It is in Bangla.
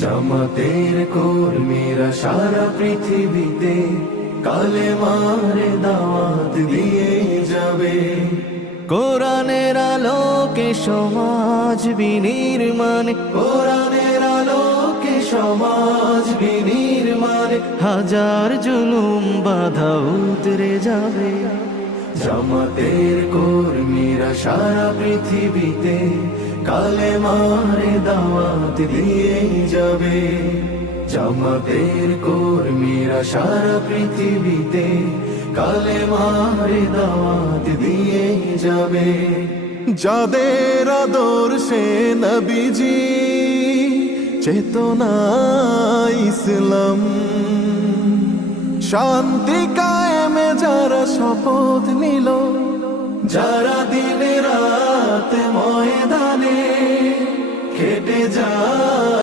জামাতের কর্মীরা সারা পৃথিবীতে কালেমার দাওয়াত দিয়ে যাবে। কোরআনের আলোকে সমাজ বিনির্মাণ, কোরআনের আলোকে সমাজ বিনির্মাণ, হাজার জুলুম বাধা উতরে যাবে। জামাতের কর্মীরা সারা পৃথিবীতে কালেমার দাওয়াত দিয়ে যাবে। জামাতের কর্মীরা সারা পৃথিবীতে কালেমার দাওয়াত দিয়ে যাবে। যাদের আদর্শে নবীজি চেতনা ইসলাম, শান্তি কায়েমে যারা শপথ নিল, যারা দিন রাত ময়দানে খেটে যায়